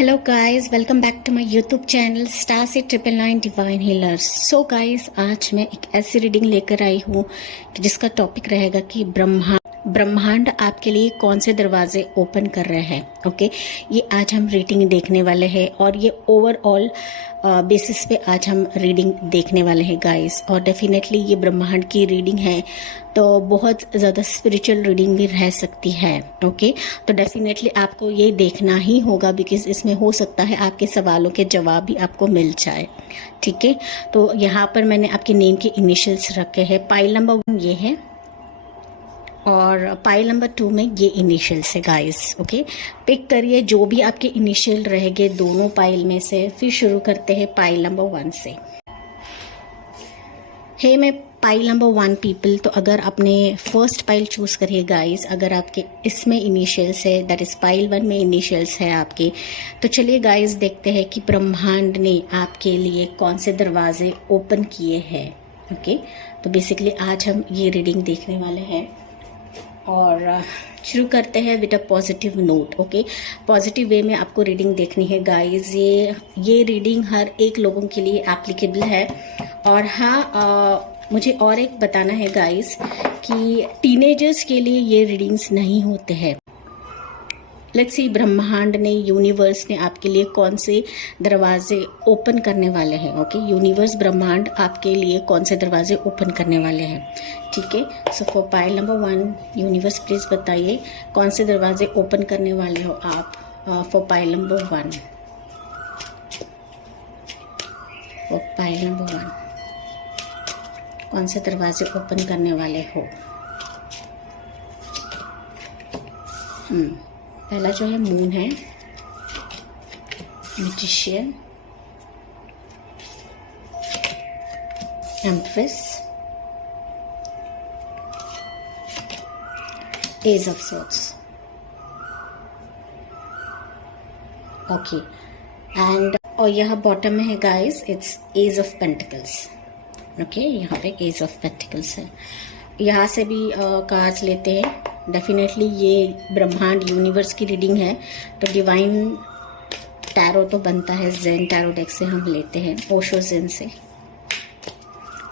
Hello guys, welcome back to my YouTube channel star से 999 divine healers. So guys, आज मैं एक ऐसी रीडिंग लेकर आई हूँ कि जिसका टॉपिक रहेगा कि ब्रह्मांड आपके लिए कौन से दरवाजे ओपन कर रहे हैं। ओके, ये आज हम रीडिंग देखने वाले हैं और ये ओवरऑल बेसिस पे आज हम रीडिंग देखने वाले हैं गाइस। और डेफिनेटली ये ब्रह्मांड की रीडिंग है तो बहुत ज़्यादा स्पिरिचुअल रीडिंग भी रह सकती है। ओके, तो डेफिनेटली आपको ये देखना ही होगा बिकॉज इसमें हो सकता है आपके सवालों के जवाब भी आपको मिल जाए। ठीक है, तो यहाँ पर मैंने आपके नेम के इनिशियल्स रखे हैं। पाइल नंबर 1 ये है और पाइल नंबर 2 में ये इनिशियल्स है गाइस। ओके, पिक करिए जो भी आपके इनिशियल रहेंगे दोनों पाइल में से। फिर शुरू करते हैं पाइल नंबर 1 से। हे मैं पाइल नंबर 1 पीपल, तो अगर आपने फर्स्ट पाइल चूज करिए गाइस, अगर आपके इसमें इनिशियल्स है दैट इज पाइल 1 में इनिशियल्स है आपके, तो चलिए गाइस देखते हैं कि ब्रह्मांड ने आपके लिए कौन से दरवाजे ओपन किए हैं। ओके, तो बेसिकली आज हम ये रीडिंग देखने वाले हैं और शुरू करते हैं with a positive note. Okay, positive way में आपको रीडिंग देखनी है गाइस। ये रीडिंग हर एक लोगों के लिए एप्लीकेबल है। और हाँ, मुझे और एक बताना है गाइस कि टीनेजर्स के लिए ये रीडिंग्स नहीं होते हैं। लेट्स सी ब्रह्मांड ने, यूनिवर्स ने आपके लिए कौन से दरवाजे ओपन करने वाले हैं। ओके, यूनिवर्स ब्रह्मांड आपके लिए कौन से दरवाजे ओपन करने वाले हैं। ठीक है, so for pile number 1 universe please बताइए कौन से दरवाजे ओपन करने वाले हो आप for pile number 1। For pile number 1 कौन से दरवाजे ओपन करने वाले हो। पहला जो है मून है, magician, empress, ace of swords. Okay, and और यहाँ बॉटम में है guys, it's ace of pentacles. Okay, यहाँ पे एज ऑफ पेंटिकल्स है। यहाँ से भी कार्ड्स लेते हैं। डेफिनेटली ये ब्रह्मांड यूनिवर्स की रीडिंग है तो डिवाइन टैरो तो बनता है। जेन टैरो डेक से हम लेते हैं, ओशो जेन से,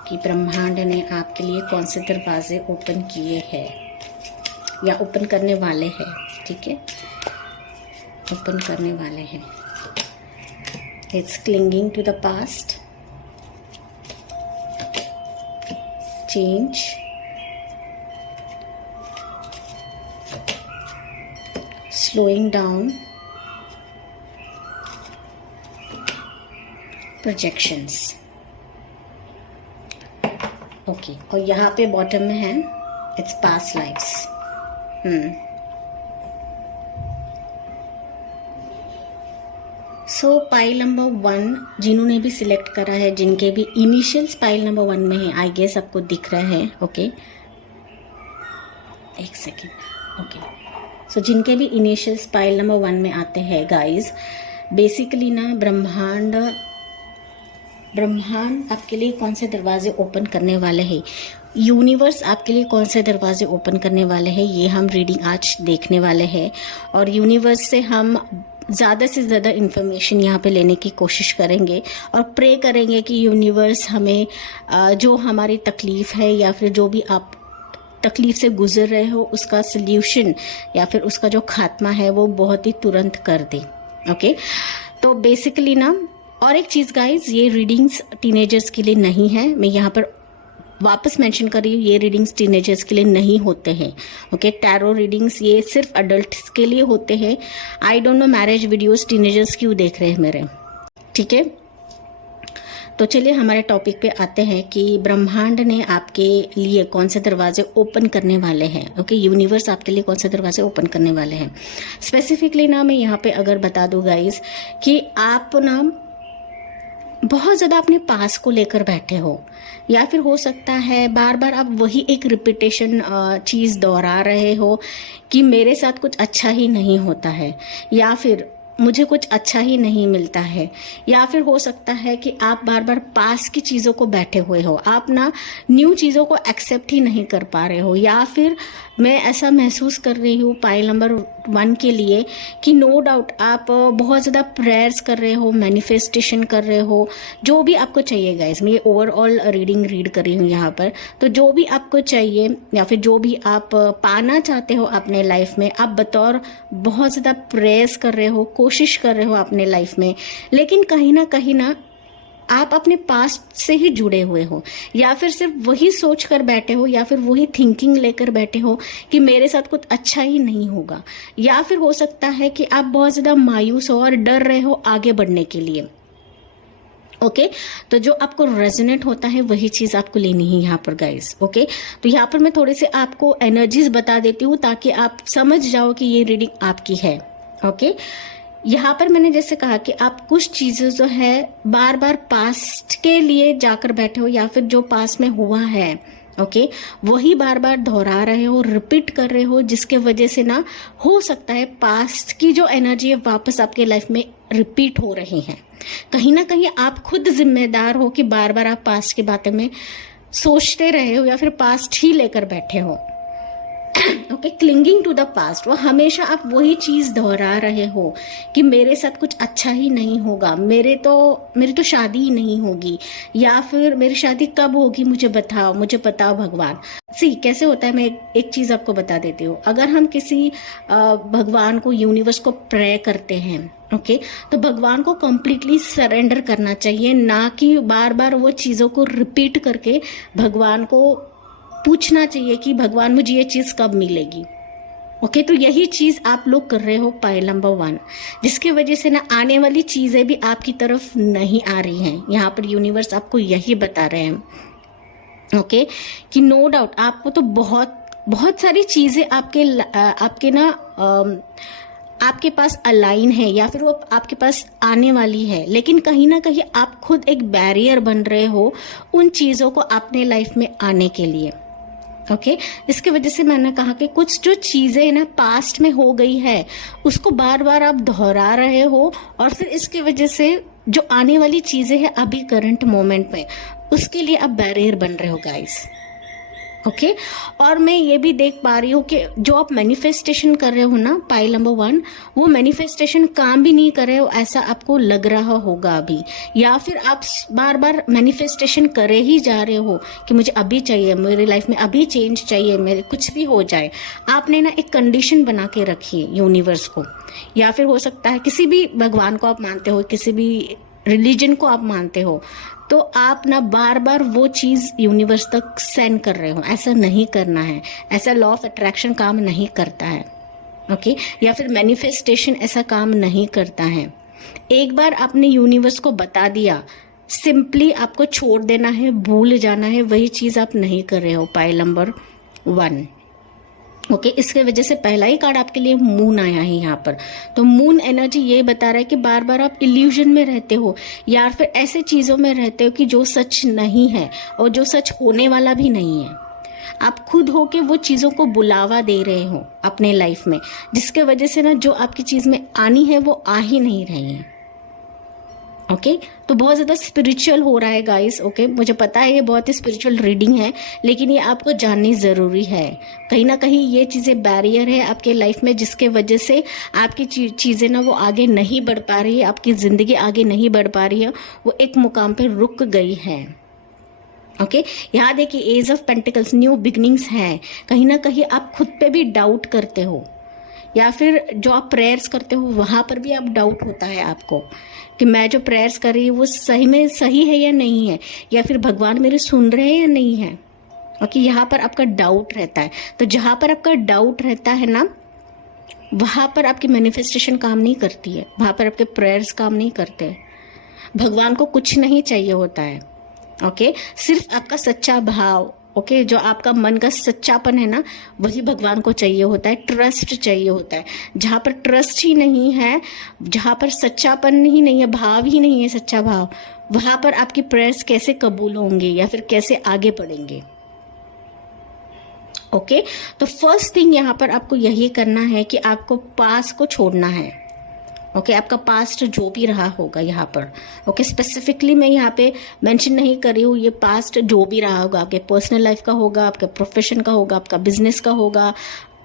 कि ब्रह्मांड ने आपके लिए कौन से दरवाजे ओपन किए हैं या ओपन करने वाले हैं। ठीक है, ओपन करने वाले हैं। It's clinging to the past, change, slowing down, projections। Okay, और यहाँ पे बॉटम में है it's past lives. So pile number 1 जिन्होंने भी सिलेक्ट करा है, जिनके भी इनिशियल्स पाइल नंबर 1 में है, आई गेस आपको दिख रहा है। ओके, एक सेकेंड। ओके, सो जिनके भी इनिशियल्स पाइल नंबर 1 में आते हैं गाइस, बेसिकली ना ब्रह्मांड आपके लिए कौन से दरवाजे ओपन करने वाले हैं, यूनिवर्स आपके लिए कौन से दरवाजे ओपन करने वाले हैं, ये हम रीडिंग आज देखने वाले हैं। और यूनिवर्स से हम ज़्यादा से ज़्यादा इन्फॉर्मेशन यहाँ पे लेने की कोशिश करेंगे और प्रे करेंगे कि यूनिवर्स हमें जो हमारी तकलीफ़ है या फिर जो भी आप तकलीफ से गुजर रहे हो उसका सल्यूशन या फिर उसका जो खात्मा है वो बहुत ही तुरंत कर दे। ओके, तो बेसिकली ना, और एक चीज़ गाइज, ये रीडिंग्स टीनेजर्स के लिए नहीं है। मैं यहाँ पर वापस मेंशन कर रही हूँ, ये रीडिंग्स टीनेजर्स के लिए नहीं होते हैं। ओके, टैरो रीडिंग्स ये सिर्फ अडल्ट्स के लिए होते हैं। I don't know marriage videos teenagers क्यों देख रहे हैं मेरे। ठीक है, तो चलिए हमारे टॉपिक पे आते हैं कि ब्रह्मांड ने आपके लिए कौन से दरवाजे ओपन करने वाले हैं। ओके, यूनिवर्स आपके लिए कौन से दरवाजे ओपन करने वाले हैं। स्पेसिफिकली ना मैं यहाँ पे अगर बता दूँ गाइस कि आप ना बहुत ज़्यादा अपने पास को लेकर बैठे हो, या फिर हो सकता है बार बार आप वही एक रिपीटेशन चीज़ दोहरा रहे हो कि मेरे साथ कुछ अच्छा ही नहीं होता है, या फिर मुझे कुछ अच्छा ही नहीं मिलता है, या फिर हो सकता है कि आप बार बार पास की चीज़ों को बैठे हुए हो, आप ना न्यू चीज़ों को एक्सेप्ट ही नहीं कर पा रहे हो, या फिर मैं ऐसा महसूस कर रही हूँ पाइल नंबर 1 के लिए कि नो डाउट आप बहुत ज़्यादा प्रेयर्स कर रहे हो, मैनिफेस्टेशन कर रहे हो, जो भी आपको चाहिए गाइस। मैं ये ओवरऑल रीडिंग रीड कर रही हूँ यहाँ पर, तो जो भी आपको चाहिए या फिर जो भी आप पाना चाहते हो अपने लाइफ में, आप बतौर बहुत ज़्यादा प्रेयर्स कर रहे हो, कोशिश कर रहे हो अपने लाइफ में, लेकिन कहीं ना आप अपने पास्ट से ही जुड़े हुए हो, या फिर सिर्फ वही सोच कर बैठे हो, या फिर वही थिंकिंग लेकर बैठे हो कि मेरे साथ कुछ अच्छा ही नहीं होगा, या फिर हो सकता है कि आप बहुत ज़्यादा मायूस हो और डर रहे हो आगे बढ़ने के लिए। ओके तो जो आपको रेजोनेट होता है वही चीज़ आपको लेनी है यहाँ पर गाइस। ओके तो यहाँ पर मैं थोड़े से आपको एनर्जीज बता देती हूँ ताकि आप समझ जाओ कि ये रीडिंग आपकी है। ओके यहाँ पर मैंने जैसे कहा कि आप कुछ चीज़ें जो है बार बार पास्ट के लिए जाकर बैठे हो, या फिर जो पास्ट में हुआ है ओके वही बार बार दोहरा रहे हो, रिपीट कर रहे हो, जिसके वजह से ना हो सकता है पास्ट की जो एनर्जी है वापस आपके लाइफ में रिपीट हो रही है। कहीं ना कहीं आप खुद जिम्मेदार हो कि बार बार आप पास्ट की बातें में सोचते रहे हो या फिर पास्ट ही लेकर बैठे हो। Okay clinging to the past, वो हमेशा आप वही चीज दोहरा रहे हो कि मेरे साथ कुछ अच्छा ही नहीं होगा, मेरी तो शादी ही नहीं होगी, या फिर मेरी शादी कब होगी मुझे बताओ भगवान। सी कैसे होता है, मैं एक चीज आपको बता देती हूँ। अगर हम किसी भगवान को, यूनिवर्स को प्रे करते हैं ओके तो भगवान को कंप्लीटली सरेंडर करना चाहिए, ना कि बार बार वो चीज़ों को रिपीट करके भगवान को पूछना चाहिए कि भगवान मुझे ये चीज़ कब मिलेगी। ओके तो यही चीज़ आप लोग कर रहे हो पाइल नंबर 1, जिसकी वजह से ना आने वाली चीज़ें भी आपकी तरफ नहीं आ रही हैं। यहाँ पर यूनिवर्स आपको यही बता रहे हैं ओके कि नो डाउट आपको तो बहुत सारी चीज़ें आपके ना आपके पास अलाइन है, या फिर वो आपके पास आने वाली है, लेकिन कहीं ना कहीं आप खुद एक बैरियर बन रहे हो उन चीज़ों को अपने लाइफ में आने के लिए। ओके इसकी वजह से मैंने कहा कि कुछ जो चीज़ें ना पास्ट में हो गई है उसको बार बार आप दोहरा रहे हो, और फिर इसकी वजह से जो आने वाली चीज़ें हैं अभी करंट मोमेंट में, उसके लिए आप बैरियर बन रहे हो गाइस। ओके और मैं ये भी देख पा रही हूँ कि जो आप मैनिफेस्टेशन कर रहे हो ना पाइल नंबर 1, वो मैनिफेस्टेशन काम भी नहीं कर रहे हो ऐसा आपको लग रहा होगा अभी, या फिर आप बार बार मैनिफेस्टेशन करे ही जा रहे हो कि मुझे अभी चाहिए, मेरी लाइफ में अभी चेंज चाहिए, मेरे कुछ भी हो जाए। आपने ना एक कंडीशन बना के रखी है यूनिवर्स को, या फिर हो सकता है किसी भी भगवान को आप मानते हो, किसी भी रिलीजन को आप मानते हो, तो आप ना बार बार वो चीज़ यूनिवर्स तक सेंड कर रहे हो। ऐसा नहीं करना है, ऐसा लॉ ऑफ अट्रैक्शन काम नहीं करता है ओके या फिर मैनिफेस्टेशन ऐसा काम नहीं करता है। एक बार आपने यूनिवर्स को बता दिया, सिंपली आपको छोड़ देना है, भूल जाना है, वही चीज़ आप नहीं कर रहे हो पाइल नंबर 1 ओके इसके वजह से पहला ही कार्ड आपके लिए मून आया है यहाँ पर। तो मून एनर्जी ये बता रहा है कि बार बार आप इल्यूजन में रहते हो, या फिर ऐसे चीज़ों में रहते हो कि जो सच नहीं है और जो सच होने वाला भी नहीं है। आप खुद हो के वो चीज़ों को बुलावा दे रहे हो अपने लाइफ में, जिसके वजह से ना जो आपकी चीज़ में आनी है वो आ ही नहीं रही है। ओके तो बहुत ज़्यादा स्पिरिचुअल हो रहा है गाइस। ओके मुझे पता है ये बहुत ही स्पिरिचुअल रीडिंग है, लेकिन ये आपको जाननी ज़रूरी है। कहीं ना कहीं ये चीज़ें बैरियर है आपके लाइफ में, जिसके वजह से आपकी चीज़ें ना वो आगे नहीं बढ़ पा रही है, आपकी ज़िंदगी आगे नहीं बढ़ पा रही है, वो एक मुकाम पे रुक गई है। ओके यहाँ देखिए ace of pentacles, new beginnings है। कहीं ना कहीं आप खुद पे भी डाउट करते हो, या फिर जो आप प्रेयर्स करते हो वहाँ पर भी आप डाउट होता है आपको कि मैं जो प्रेयर्स कर रही हूँ वो सही में सही है या नहीं है, या फिर भगवान मेरे सुन रहे हैं या नहीं है। ओके यहाँ पर आपका डाउट रहता है। तो जहाँ पर आपका डाउट रहता है ना, वहाँ पर आपकी मैनिफेस्टेशन काम नहीं करती है, वहाँ पर आपके प्रेयर्स काम नहीं करते। भगवान को कुछ नहीं चाहिए होता है ओके सिर्फ आपका सच्चा भाव। ओके जो आपका मन का सच्चापन है ना, वही भगवान को चाहिए होता है, ट्रस्ट चाहिए होता है। जहाँ पर ट्रस्ट ही नहीं है, जहाँ पर सच्चापन ही नहीं है, भाव ही नहीं है, सच्चा भाव, वहाँ पर आपकी प्रेयर्स कैसे कबूल होंगे या फिर कैसे आगे बढ़ेंगे। ओके तो फर्स्ट थिंग यहाँ पर आपको यही करना है कि आपको पास को छोड़ना है। ओके आपका पास्ट जो भी रहा होगा यहाँ पर, ओके स्पेसिफिकली मैं यहाँ पे मेंशन नहीं कर रही हूँ, ये पास्ट जो भी रहा होगा, आपके पर्सनल लाइफ का होगा, आपके प्रोफेशन का होगा, आपका बिजनेस का होगा,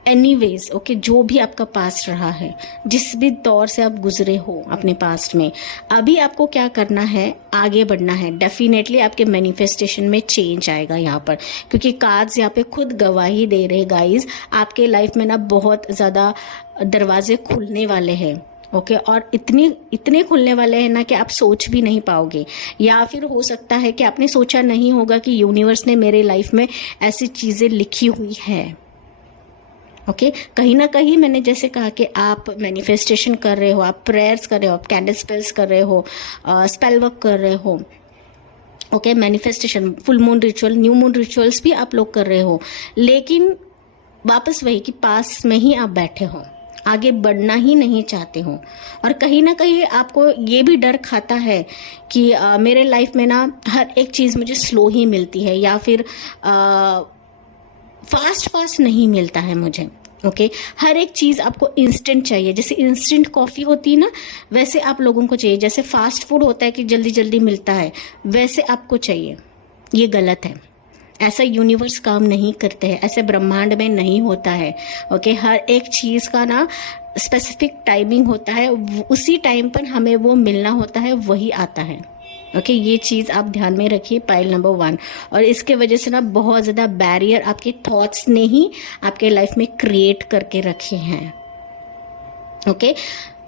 एनीवेज ओके जो भी आपका पास्ट रहा है, जिस भी दौर से आप गुजरे हो अपने पास्ट में, अभी आपको क्या करना है, आगे बढ़ना है। डेफिनेटली आपके मैनिफेस्टेशन में चेंज आएगा यहाँ पर, क्योंकि कार्ड्स यहाँ पे खुद गवाही दे रहे गाइज, आपके लाइफ में ना बहुत ज़्यादा दरवाजे खुलने वाले हैं। ओके और इतने खुलने वाले हैं ना कि आप सोच भी नहीं पाओगे, या फिर हो सकता है कि आपने सोचा नहीं होगा कि यूनिवर्स ने मेरे लाइफ में ऐसी चीज़ें लिखी हुई है। ओके कहीं ना कहीं मैंने जैसे कहा कि आप मैनिफेस्टेशन कर रहे हो, आप प्रेयर्स कर रहे हो, आप कैंडल स्पेल्स कर रहे हो, स्पेल वर्क कर रहे हो, okay manifestation, full moon ritual, new moon rituals भी आप लोग कर रहे हो, लेकिन वापस वही कि पास में ही आप बैठे हो, आगे बढ़ना ही नहीं चाहते हो। और कहीं ना कहीं आपको ये भी डर खाता है कि मेरे लाइफ में ना हर एक चीज़ मुझे स्लो ही मिलती है, या फिर फास्ट नहीं मिलता है मुझे। ओके हर एक चीज़ आपको इंस्टेंट चाहिए, जैसे इंस्टेंट कॉफ़ी होती है ना, वैसे आप लोगों को चाहिए। जैसे फास्ट फूड होता है कि जल्दी जल्दी मिलता है, वैसे आपको चाहिए। ये गलत है, ऐसा यूनिवर्स काम नहीं करते हैं, ऐसे ब्रह्मांड में नहीं होता है। ओके हर एक चीज़ का ना स्पेसिफिक टाइमिंग होता है, उसी टाइम पर हमें वो मिलना होता है, वही आता है। ओके ये चीज़ आप ध्यान में रखिए, पाइल नंबर 1। और इसके वजह से ना बहुत ज़्यादा बैरियर आपके थॉट्स ने ही आपके लाइफ में क्रिएट करके रखे हैं। ओके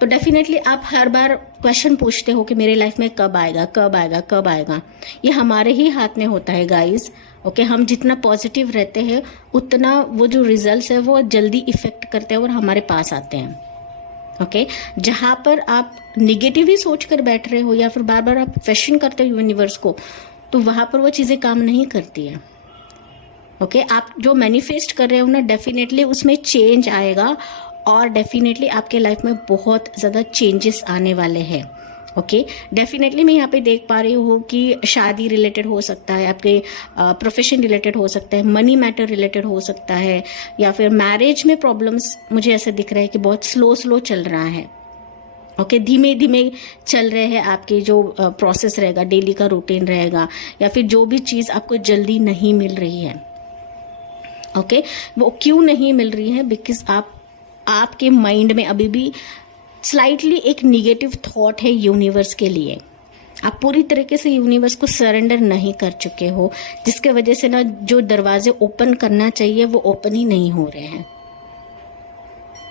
तो डेफिनेटली आप हर बार क्वेश्चन पूछते हो कि मेरे लाइफ में कब आएगा, कब आएगा, कब आएगा। ये हमारे ही हाथ में होता है गाइस। ओके हम जितना पॉजिटिव रहते हैं उतना वो जो रिजल्ट्स है वो जल्दी इफेक्ट करते हैं और हमारे पास आते हैं। ओके जहाँ पर आप निगेटिव ही सोच कर बैठ रहे हो, या फिर बार बार आप क्वेश्चन करते हो यूनिवर्स को, तो वहाँ पर वो चीज़ें काम नहीं करती है। ओके आप जो मैनिफेस्ट कर रहे हो ना, डेफिनेटली उसमें चेंज आएगा, और डेफिनेटली आपके लाइफ में बहुत ज़्यादा चेंजेस आने वाले हैं। ओके डेफिनेटली मैं यहाँ पे देख पा रही हूँ कि शादी रिलेटेड हो सकता है, आपके प्रोफेशन रिलेटेड हो सकता है, मनी मैटर रिलेटेड हो सकता है, या फिर मैरिज में प्रॉब्लम्स मुझे ऐसा दिख रहा है कि बहुत स्लो चल रहा है। ओके धीमे धीमे चल रहे हैं, आपके जो प्रोसेस रहेगा, डेली का रूटीन रहेगा, या फिर जो भी चीज़ आपको जल्दी नहीं मिल रही है। ओके वो क्यों नहीं मिल रही है? बिकॉज आपके माइंड में अभी भी स्लाइटली एक निगेटिव थॉट है यूनिवर्स के लिए। आप पूरी तरीके से यूनिवर्स को सरेंडर नहीं कर चुके हो, जिसके वजह से ना जो दरवाजे ओपन करना चाहिए वो ओपन ही नहीं हो रहे हैं।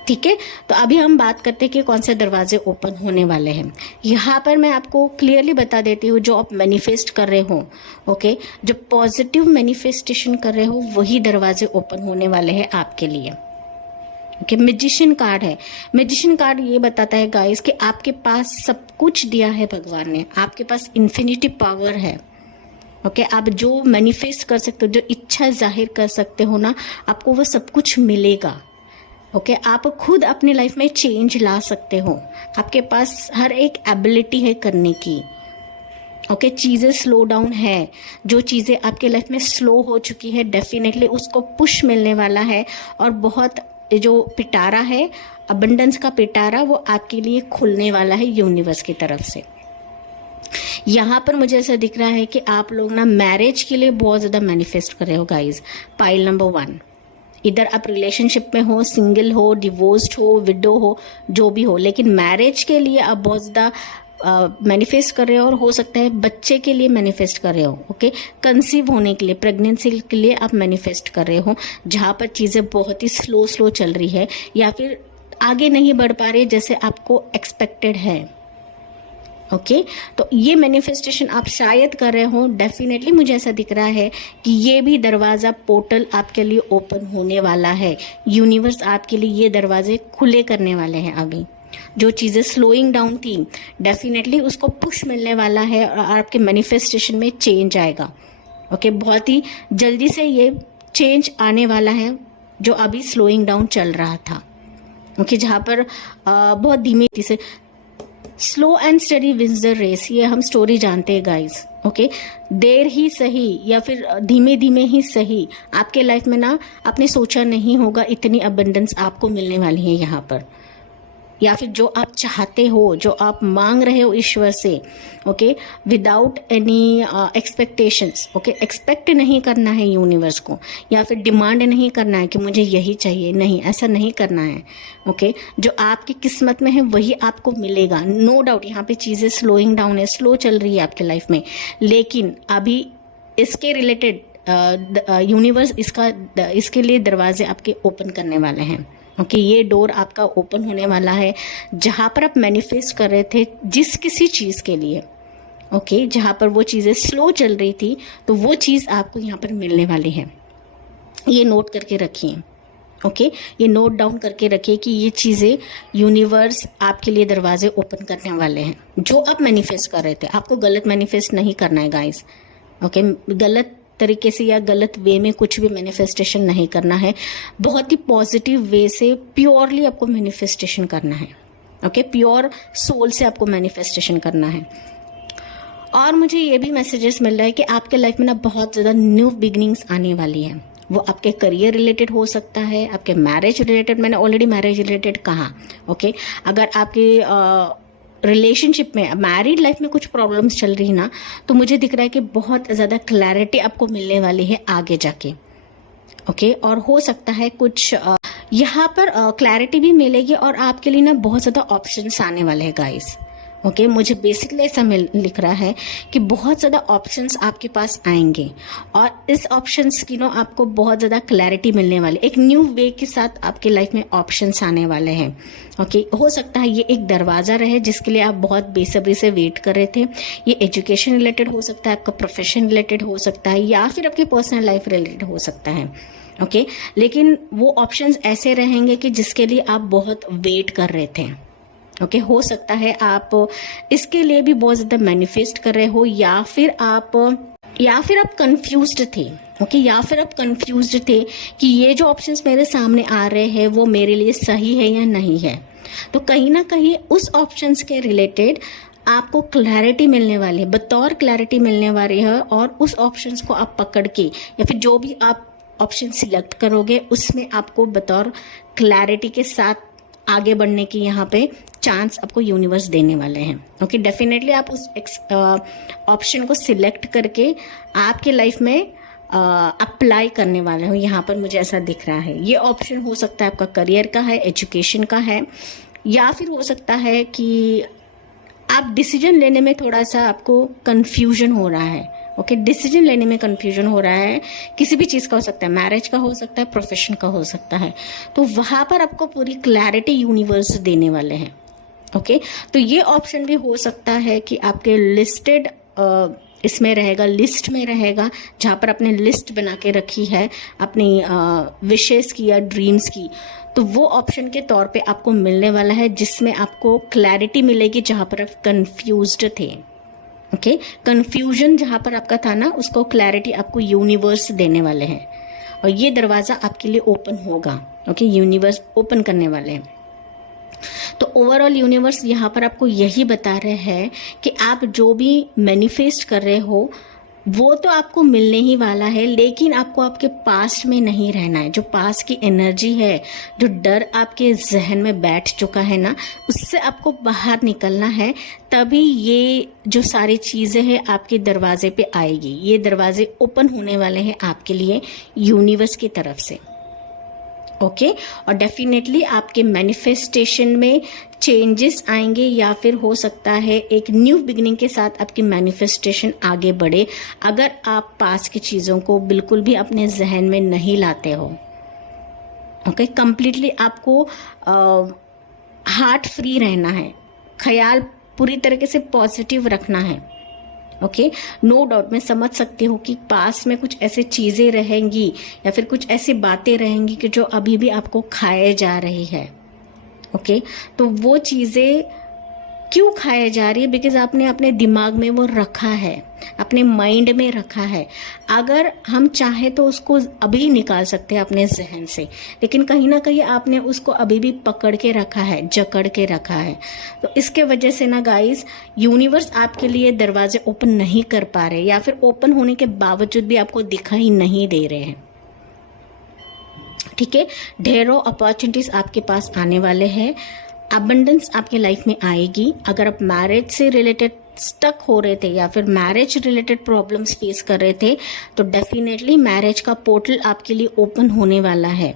ठीक है तो अभी हम बात करते हैं कि कौन से दरवाजे ओपन होने वाले हैं। यहाँ पर मैं आपको क्लियरली बता देती हूँ, जो आप मैनिफेस्ट कर रहे हो, ओके जो पॉजिटिव मैनिफेस्टेशन कर रहे हो, वही दरवाजे ओपन होने वाले हैं आपके लिए। ओके मैजिशियन कार्ड है। मैजिशियन कार्ड ये बताता है गाइस कि आपके पास सब कुछ दिया है भगवान ने, आपके पास इन्फिनिटी पावर है। ओके आप जो मैनिफेस्ट कर सकते हो, जो इच्छा जाहिर कर सकते हो ना, आपको वो सब कुछ मिलेगा। ओके आप खुद अपनी लाइफ में चेंज ला सकते हो, आपके पास हर एक एबिलिटी है करने की। ओके चीज़ें स्लो डाउन है, जो चीज़ें आपके लाइफ में स्लो हो चुकी है, डेफिनेटली उसको पुश मिलने वाला है, और बहुत जो पिटारा है, अबंडेंस का पिटारा, वो आपके लिए खुलने वाला है यूनिवर्स की तरफ से। यहाँ पर मुझे ऐसा दिख रहा है कि आप लोग ना मैरिज के लिए बहुत ज़्यादा मैनिफेस्ट कर रहे हो गाइज। पाइल नंबर 1, इधर आप रिलेशनशिप में हो, सिंगल हो, डिवोर्स्ड हो, विडो हो, जो भी हो, लेकिन मैरिज के लिए आप बहुत ज़्यादा मैनिफेस्ट कर रहे हो, और हो सकता है बच्चे के लिए मैनिफेस्ट कर रहे हो। ओके कंसीव होने के लिए, प्रेगनेंसी के लिए आप मैनिफेस्ट कर रहे हो, जहाँ पर चीज़ें बहुत ही स्लो चल रही है, या फिर आगे नहीं बढ़ पा रही जैसे आपको एक्सपेक्टेड है। ओके तो ये मैनिफेस्टेशन आप शायद कर रहे हो। डेफिनेटली मुझे ऐसा दिख रहा है कि ये भी दरवाज़ा, पोर्टल आपके लिए ओपन होने वाला है। यूनिवर्स आपके लिए ये दरवाजे खुले करने वाले हैं। अभी जो चीज़ें स्लोइंग डाउन थी, डेफिनेटली उसको पुश मिलने वाला है, और आपके मैनिफेस्टेशन में चेंज आएगा। ओके बहुत ही जल्दी से ये चेंज आने वाला है, जो अभी स्लोइंग डाउन चल रहा था। ओके जहाँ पर बहुत धीमी से slow and steady wins the race, ये हम स्टोरी जानते हैं गाइस। ओके देर ही सही, या फिर धीमे धीमे ही सही, आपके लाइफ में ना आपने सोचा नहीं होगा इतनी अबंडेंस आपको मिलने वाली है यहाँ पर। या फिर जो आप चाहते हो, जो आप मांग रहे हो ईश्वर से, okay, without any expectations, okay, expect नहीं करना है यूनिवर्स को, या फिर डिमांड नहीं करना है कि मुझे यही चाहिए, नहीं, ऐसा नहीं करना है, ओके। जो आपकी किस्मत में है वही आपको मिलेगा, नो डाउट। यहाँ पे चीज़ें स्लोइंग डाउन है, स्लो चल रही है आपके लाइफ में, लेकिन अभी इसके रिलेटेड यूनिवर्स इसके लिए दरवाजे आपके ओपन करने वाले हैं, ओके। ये डोर आपका ओपन होने वाला है जहाँ पर आप मैनिफेस्ट कर रहे थे जिस किसी चीज़ के लिए, ओके, जहाँ पर वो चीज़ें स्लो चल रही थी, तो वो चीज़ आपको यहाँ पर मिलने वाली है। ये नोट करके रखिए, ओके, ये नोट डाउन करके रखिए कि ये चीज़ें यूनिवर्स आपके लिए दरवाजे ओपन करने वाले हैं। जो आप मैनिफेस्ट कर रहे थे, आपको गलत मैनिफेस्ट नहीं करना है गाइस, ओके। गलत तरीके से या गलत वे में कुछ भी मैनिफेस्टेशन नहीं करना है, बहुत ही पॉजिटिव वे से प्योरली आपको मैनिफेस्टेशन करना है, ओके, प्योर सोल से आपको मैनिफेस्टेशन करना है। और मुझे ये भी मैसेजेस मिल रहा है कि आपके लाइफ में ना बहुत ज़्यादा न्यू बिगनिंग्स आने वाली है। वो आपके करियर रिलेटेड हो सकता है, आपके मैरिज रिलेटेड, मैंने ऑलरेडी मैरिज रिलेटेड कहा, ओके। अगर आपके रिलेशनशिप में, मैरिड लाइफ में कुछ प्रॉब्लम्स चल रही ना, तो मुझे दिख रहा है कि बहुत ज़्यादा क्लैरिटी आपको मिलने वाली है आगे जाके, ओके। और हो सकता है कुछ यहाँ पर क्लैरिटी भी मिलेगी और आपके लिए ना बहुत ज़्यादा ऑप्शंस आने वाले हैं गाइस, ओके। मुझे बेसिकली ऐसा लिख रहा है कि बहुत ज़्यादा ऑप्शंस आपके पास आएंगे और इस ऑप्शंस की ना आपको बहुत ज़्यादा क्लैरिटी मिलने वाली, एक न्यू वे के साथ आपके लाइफ में ऑप्शंस आने वाले हैं, ओके। हो सकता है ये एक दरवाज़ा रहे जिसके लिए आप बहुत बेसब्री से वेट कर रहे थे। ये एजुकेशन रिलेटेड हो सकता है, आपका प्रोफेशन रिलेटेड हो सकता है, या फिर आपके पर्सनल लाइफ रिलेटेड हो सकता है, ओके। लेकिन वो ऑप्शंस ऐसे रहेंगे कि जिसके लिए आप बहुत वेट कर रहे थे, ओके। हो सकता है आप इसके लिए भी बहुत ज़्यादा मैनिफेस्ट कर रहे हो, या फिर आप कंफ्यूज्ड थे, ओके, या फिर आप कंफ्यूज्ड थे कि ये जो ऑप्शंस मेरे सामने आ रहे हैं वो मेरे लिए सही है या नहीं है। तो कहीं ना कहीं उस ऑप्शंस के रिलेटेड आपको क्लैरिटी मिलने वाली है, बतौर क्लैरिटी मिलने वाली है, और उस ऑप्शंस को आप पकड़ के, या फिर जो भी आप ऑप्शन सिलेक्ट करोगे उसमें आपको बतौर क्लैरिटी के साथ आगे बढ़ने की यहाँ पे चांस आपको यूनिवर्स देने वाले हैं, ओके। डेफिनेटली आप उस ऑप्शन को सिलेक्ट करके आपके लाइफ में अप्लाई करने वाले हो, यहाँ पर मुझे ऐसा दिख रहा है। ये ऑप्शन हो सकता है आपका करियर का है, एजुकेशन का है, या फिर हो सकता है कि आप डिसीजन लेने में थोड़ा सा आपको कंफ्यूजन हो रहा है, ओके। डिसीजन लेने में कंफ्यूजन हो रहा है, किसी भी चीज़ का हो सकता है, मैरिज का हो सकता है, प्रोफेशन का हो सकता है, तो वहाँ पर आपको पूरी क्लैरिटी यूनिवर्स देने वाले हैं, ओके। तो ये ऑप्शन भी हो सकता है कि आपके लिस्टेड इसमें रहेगा, लिस्ट में रहेगा, जहाँ पर आपने लिस्ट बना के रखी है अपनी विशेस की या ड्रीम्स की, तो वो ऑप्शन के तौर पे आपको मिलने वाला है जिसमें आपको क्लैरिटी मिलेगी जहाँ पर आप कंफ्यूज्ड थे, ओके। कंफ्यूजन जहाँ पर आपका था ना, उसको क्लैरिटी आपको यूनिवर्स देने वाले हैं, और ये दरवाज़ा आपके लिए ओपन होगा, ओके। यूनिवर्स ओपन करने वाले हैं। तो ओवरऑल यूनिवर्स यहाँ पर आपको यही बता रहे हैं कि आप जो भी मैनिफेस्ट कर रहे हो वो तो आपको मिलने ही वाला है, लेकिन आपको आपके पास्ट में नहीं रहना है। जो पास्ट की एनर्जी है, जो डर आपके जहन में बैठ चुका है ना, उससे आपको बाहर निकलना है, तभी ये जो सारी चीज़ें हैं आपके दरवाजे पे आएगी। ये दरवाजे ओपन होने वाले हैं आपके लिए यूनिवर्स की तरफ से, ओके। और डेफिनेटली आपके मैनिफेस्टेशन में चेंजेस आएंगे, या फिर हो सकता है एक न्यू बिगिनिंग के साथ आपकी मैनिफेस्टेशन आगे बढ़े, अगर आप पास की चीज़ों को बिल्कुल भी अपने जहन में नहीं लाते हो, ओके। कंप्लीटली आपको हार्ट फ्री रहना है, ख्याल पूरी तरीके से पॉजिटिव रखना है, ओके। नो डाउट मैं समझ सकती हूँ कि पास में कुछ ऐसी चीज़ें रहेंगी या फिर कुछ ऐसी बातें रहेंगी कि जो अभी भी आपको खाए जा रही है, ओके। तो वो चीज़ें क्यों खाए जा रही है? बिकॉज आपने अपने दिमाग में वो रखा है, अपने माइंड में रखा है। अगर हम चाहे तो उसको अभी निकाल सकते हैं अपने जहन से, लेकिन कहीं ना कहीं आपने उसको अभी भी पकड़ के रखा है, जकड़ के रखा है। तो इसके वजह से ना गाइस, यूनिवर्स आपके लिए दरवाजे ओपन नहीं कर पा रहे, या फिर ओपन होने के बावजूद भी आपको दिखाई नहीं दे रहे हैं, ठीक है। ढेरों अपॉर्चुनिटीज आपके पास आने वाले हैं। अबंडेंस आपके लाइफ में आएगी। अगर आप मैरिज से रिलेटेड स्टक हो रहे थे या फिर मैरिज रिलेटेड प्रॉब्लम्स फेस कर रहे थे तो डेफिनेटली मैरिज का पोर्टल आपके लिए ओपन होने वाला है।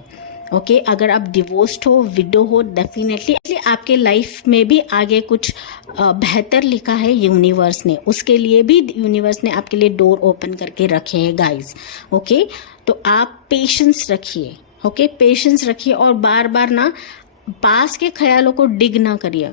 ओके अगर आप डिवोर्स्ड हो, विडो हो, डेफिनेटली आपके लाइफ में भी आगे कुछ बेहतर लिखा है यूनिवर्स ने, उसके लिए भी यूनिवर्स ने आपके लिए डोर ओपन करके रखे हैं गाइस। ओके तो आप पेशेंस रखिए। ओके पेशेंस रखिए और बार बार ना पास के ख्यालों को डिग ना करिए,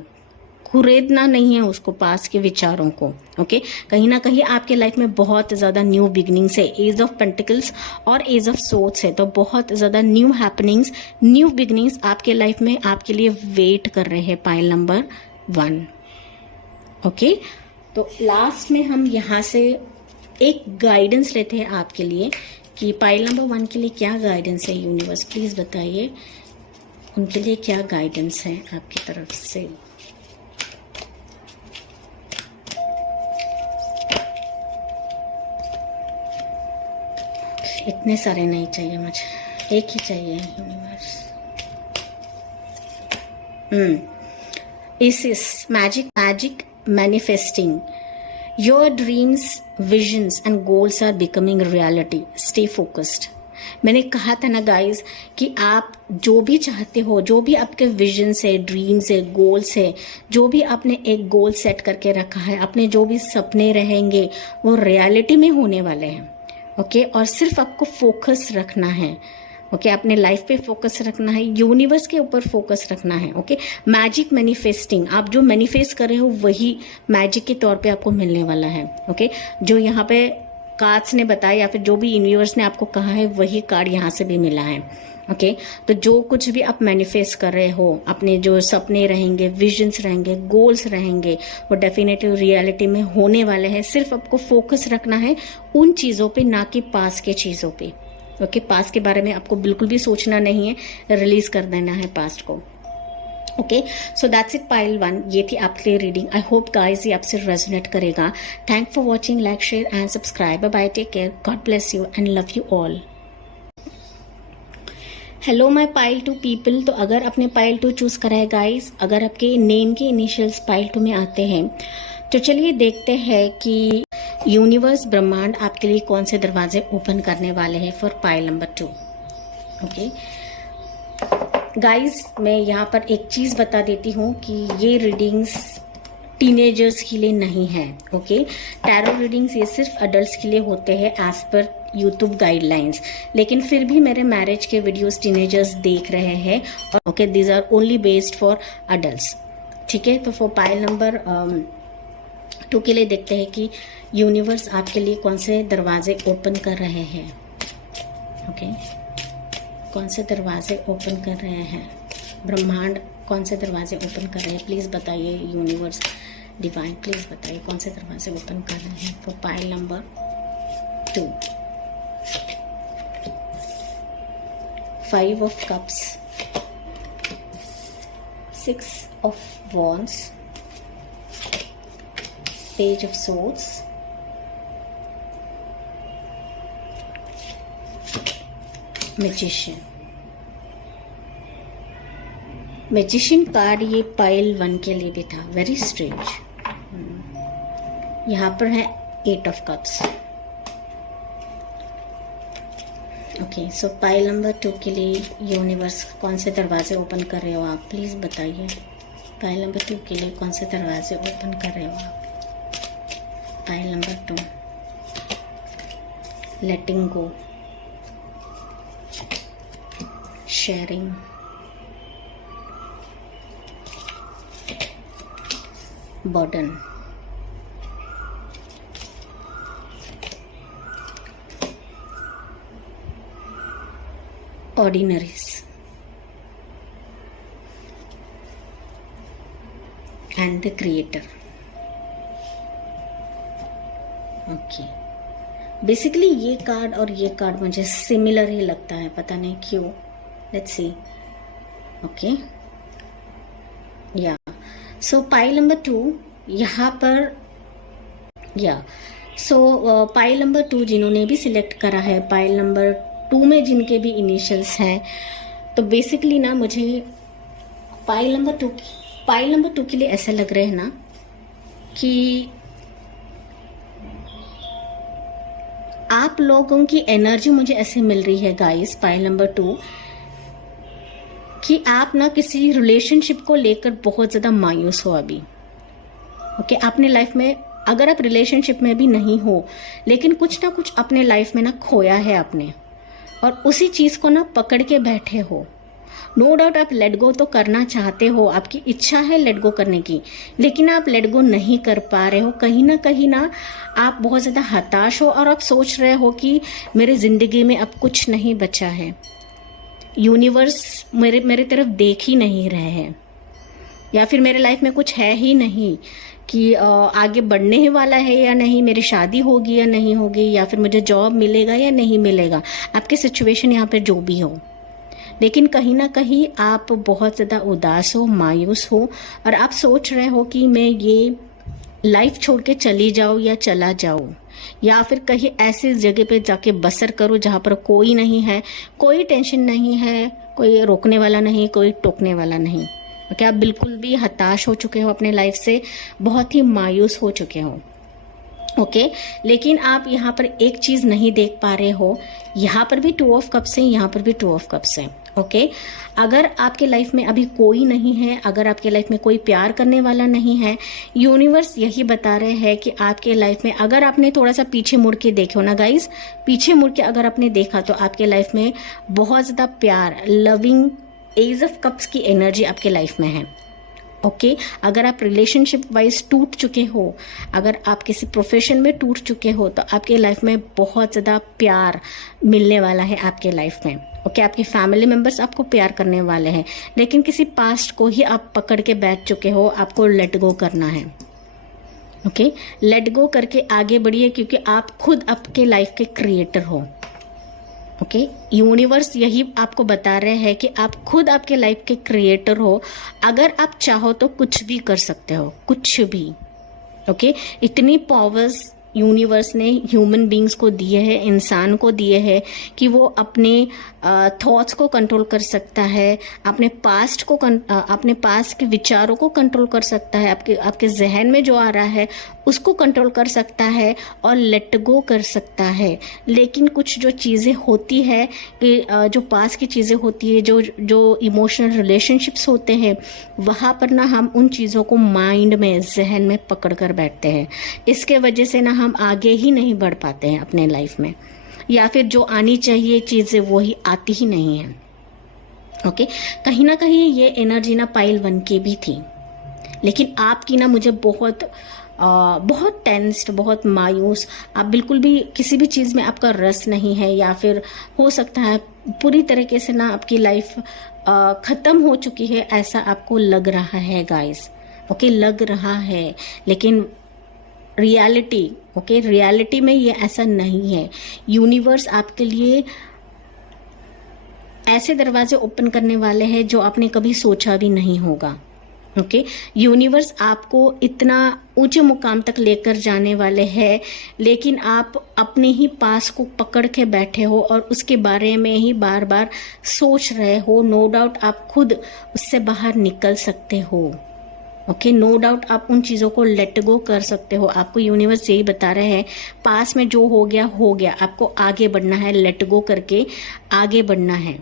कुरेदना नहीं है उसको, पास के विचारों को। ओके कहीं ना कहीं आपके लाइफ में बहुत ज़्यादा न्यू बिगनिंग्स है, एज ऑफ पेंटिकल्स और एज ऑफ सोर्ड्स है, तो बहुत ज़्यादा न्यू हैपनिंग्स, न्यू बिगनिंग्स आपके लाइफ में आपके लिए वेट कर रहे हैं पाइल नंबर 1। ओके तो लास्ट में हम यहाँ से एक गाइडेंस लेते हैं आपके लिए कि पाइल नंबर 1 के लिए क्या गाइडेंस है। यूनिवर्स प्लीज़ बताइए उनके लिए क्या गाइडेंस है आपकी तरफ से। इतने सारे नहीं चाहिए मुझे, एक ही चाहिए यूनिवर्स। इस magic manifesting your dreams, visions and goals are becoming reality, stay focused. मैंने कहा था ना गाइस कि आप जो भी चाहते हो, जो भी आपके विजन्स है, ड्रीम्स है, गोल्स है, जो भी आपने एक गोल सेट करके रखा है, अपने जो भी सपने रहेंगे वो रियलिटी में होने वाले हैं। ओके और सिर्फ आपको फोकस रखना है। ओके अपने लाइफ पे फोकस रखना है, यूनिवर्स के ऊपर फोकस रखना है। ओके मैजिक मैनिफेस्टिंग, आप जो मैनिफेस्ट कर रहे हो वही मैजिक के तौर पे आपको मिलने वाला है। ओके जो यहाँ पे कार्ड्स ने बताया या फिर जो भी यूनिवर्स ने आपको कहा है वही कार्ड यहाँ से भी मिला है। ओके तो जो कुछ भी आप मैनिफेस्ट कर रहे हो, अपने जो सपने रहेंगे, विजन्स रहेंगे, गोल्स रहेंगे, वो डेफिनेटली रियलिटी में होने वाले हैं। सिर्फ आपको फोकस रखना है उन चीज़ों पे, ना कि पास के चीज़ों पे। ओके पास के बारे में आपको बिल्कुल भी सोचना नहीं है, रिलीज कर देना है पास्ट को। Okay so that's it pile 1, ये थी आपके लिए रीडिंग। आई होप गाइस ये आपसे रेजोनेट करेगा। Thank for watching, like share and subscribe. Bye, take care, God bless you and love you all. Hello my pile 2 people, तो अगर आपने पाइल 2 चूज करा है गाइस, अगर आपके नेम के इनिशियल्स पाइल 2 में आते हैं तो चलिए देखते हैं कि यूनिवर्स, ब्रह्मांड आपके लिए कौन से दरवाजे ओपन करने वाले हैं for pile number 2। Okay guys मैं यहाँ पर एक चीज़ बता देती हूँ कि ये रीडिंग्स टीनेजर्स के लिए नहीं है। ओके टैरो रीडिंग्स ये सिर्फ अडल्ट्स के लिए होते हैं एज पर यूट्यूब गाइडलाइंस, लेकिन फिर भी मेरे मैरिज के वीडियोस टीनेजर्स देख रहे हैं और okay these are only based for adults. ठीक है तो फॉर पाइल नंबर 2 के लिए देखते हैं कि यूनिवर्स आपके लिए कौन से दरवाजे ओपन कर रहे हैं। ओके कौन से दरवाजे ओपन कर रहे हैं, ब्रह्मांड कौन से दरवाजे ओपन कर रहे हैं, प्लीज़ बताइए यूनिवर्स डिवाइन, प्लीज़ बताइए कौन से दरवाजे ओपन कर रहे हैं for pile number 2। 5 of cups, 6 of wands, page of swords, magician। Magician card ये पाइल 1 के लिए भी था, वेरी स्ट्रेंज। यहाँ पर है 8 of cups. Okay so pile number 2 के लिए यूनिवर्स कौन से दरवाजे ओपन कर रहे हो आप, प्लीज़ बताइए। पाइल नंबर 2 के लिए कौन से दरवाजे ओपन कर रहे हो आप। Pile number 2, letting go, sharing, burden, ordinaries and the creator. Okay basically ये कार्ड और ये कार्ड मुझे सिमिलर ही लगता है, पता नहीं क्यों। Let's see. ओके या सो पाइल नंबर 2 यहाँ पर या सो पाइल नंबर 2 जिन्होंने भी सिलेक्ट करा है, पाइल नंबर 2 में जिनके भी इनिशियल्स हैं, तो बेसिकली ना मुझे पाइल नंबर 2 पाइल नंबर 2 के लिए ऐसा लग रहा है ना कि आप लोगों की एनर्जी मुझे ऐसे मिल रही है गाइस, पाइल नंबर 2, कि आप ना किसी रिलेशनशिप को लेकर बहुत ज़्यादा मायूस हो अभी। ओके, अपने लाइफ में अगर आप रिलेशनशिप में भी नहीं हो, लेकिन कुछ ना कुछ अपने लाइफ में ना खोया है आपने, और उसी चीज़ को ना पकड़ के बैठे हो। नो डाउट आप लेट गो तो करना चाहते हो, आपकी इच्छा है लेट गो करने की, लेकिन आप लेट गो नहीं कर पा रहे हो। कहीं ना आप बहुत ज़्यादा हताश हो और आप सोच रहे हो कि मेरे ज़िंदगी में अब कुछ नहीं बचा है, यूनिवर्स मेरे तरफ देख ही नहीं रहे हैं, या फिर मेरे लाइफ में कुछ है ही नहीं कि आगे बढ़ने ही वाला है या नहीं, मेरी शादी होगी या नहीं होगी, या फिर मुझे जॉब मिलेगा या नहीं मिलेगा। आपकी सिचुएशन यहाँ पे जो भी हो, लेकिन कहीं ना कहीं आप बहुत ज़्यादा उदास हो, मायूस हो, और आप सोच रहे हो कि मैं ये लाइफ छोड़ के चली जाऊँ या चला जाऊँ, या फिर कहीं ऐसी जगह पे जाके बसर करूँ जहाँ पर कोई नहीं है, कोई टेंशन नहीं है, कोई रोकने वाला नहीं, कोई टोकने वाला नहीं। ओके, आप बिल्कुल भी हताश हो चुके हो अपने लाइफ से, बहुत ही मायूस हो चुके हो। ओके, लेकिन आप यहाँ पर एक चीज़ नहीं देख पा रहे हो, यहाँ पर भी 2 ऑफ कप्स है, यहाँ पर भी 2 ऑफ कप्स है। ओके, अगर आपके लाइफ में अभी कोई नहीं है, अगर आपके लाइफ में कोई प्यार करने वाला नहीं है, यूनिवर्स यही बता रहे हैं कि आपके लाइफ में अगर आपने थोड़ा सा पीछे मुड़ के देखो ना गाइस, पीछे मुड़ के अगर आपने देखा तो आपके लाइफ में बहुत ज़्यादा प्यार, लविंग, एज ऑफ कप्स की एनर्जी आपके लाइफ में है। ओके, अगर आप रिलेशनशिप वाइज टूट चुके हो, अगर आप किसी प्रोफेशन में टूट चुके हो, तो आपके लाइफ में बहुत ज़्यादा प्यार मिलने वाला है आपके लाइफ में। ओके, आपके फैमिली मेंबर्स आपको प्यार करने वाले हैं, लेकिन किसी पास्ट को ही आप पकड़ के बैठ चुके हो, आपको लेट गो करना है। ओके, लेट गो करके आगे बढ़िए, क्योंकि आप खुद आपके लाइफ के क्रिएटर हो। ओके, यूनिवर्स यही आपको बता रहे हैं कि आप खुद आपके लाइफ के क्रिएटर हो। अगर आप चाहो तो कुछ भी कर सकते हो, कुछ भी। ओके, इतनी पावर्स यूनिवर्स ने ह्यूमन बींग्स को दिए हैं, इंसान को दिए हैं, कि वो अपने थॉट्स को कंट्रोल कर सकता है, अपने पास्ट के विचारों को कंट्रोल कर सकता है, आपके जहन में जो आ रहा है उसको कंट्रोल कर सकता है और लेट गो कर सकता है। लेकिन कुछ जो चीज़ें होती है कि जो पास्ट की चीज़ें होती है, जो इमोशनल रिलेशनशिप्स होते हैं, वहाँ पर ना हम उन चीज़ों को माइंड में, जहन में पकड़ कर बैठते हैं। इसके वजह से ना हम आगे ही नहीं बढ़ पाते हैं अपने लाइफ में, या फिर जो आनी चाहिए चीज़ें वही आती ही नहीं है। ओके, कहीं ना कहीं ये एनर्जी ना पाइल 1 की भी थी, लेकिन आपकी ना मुझे बहुत टेंस्ड, बहुत मायूस, आप बिल्कुल भी किसी भी चीज़ में आपका रस नहीं है, या फिर हो सकता है पूरी तरीके से ना आपकी लाइफ ख़त्म हो चुकी है, ऐसा आपको लग रहा है गाइस। ओके, लग रहा है, लेकिन रियलिटी में ये ऐसा नहीं है। यूनिवर्स आपके लिए ऐसे दरवाजे ओपन करने वाले हैं जो आपने कभी सोचा भी नहीं होगा। ओके, यूनिवर्स आपको इतना ऊंचे मुकाम तक लेकर जाने वाले हैं, लेकिन आप अपने ही पास को पकड़ के बैठे हो और उसके बारे में ही बार बार सोच रहे हो। नो डाउट आप खुद उससे बाहर निकल सकते हो। ओके, नो डाउट आप उन चीज़ों को लेट गो कर सकते हो। आपको यूनिवर्स यही बता रहे हैं, पास में जो हो गया, आपको आगे बढ़ना है, लेट गो करके आगे बढ़ना है।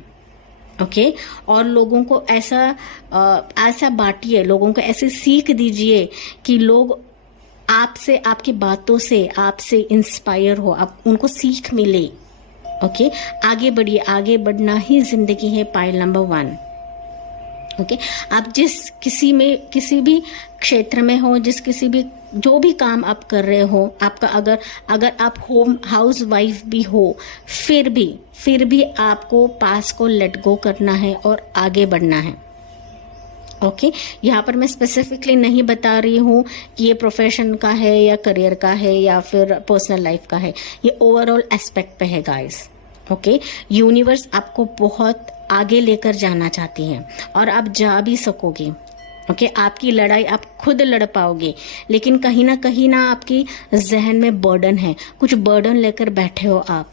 ओके, और लोगों को ऐसा बांटिए, लोगों को ऐसी सीख दीजिए कि लोग आपसे, आपकी बातों से, आपसे इंस्पायर हो, आप उनको सीख मिले। ओके, आगे बढ़िए, आगे बढ़ना ही जिंदगी है। Pile number 1। ओके, आप किसी भी क्षेत्र में हो, जो भी काम आप कर रहे हो, आपका अगर आप हाउस वाइफ भी हो, फिर भी आपको पास को लेट गो करना है और आगे बढ़ना है। ओके, यहाँ पर मैं स्पेसिफिकली नहीं बता रही हूँ कि ये प्रोफेशन का है या करियर का है या फिर पर्सनल लाइफ का है, ये ओवरऑल एस्पेक्ट पे है गाइस। ओके, यूनिवर्स आपको बहुत आगे लेकर जाना चाहती है और आप जा भी सकोगे। ओके, आपकी लड़ाई आप खुद लड़ पाओगे, लेकिन कहीं ना आपकी जहन में बर्डन है, कुछ बर्डन लेकर बैठे हो आप।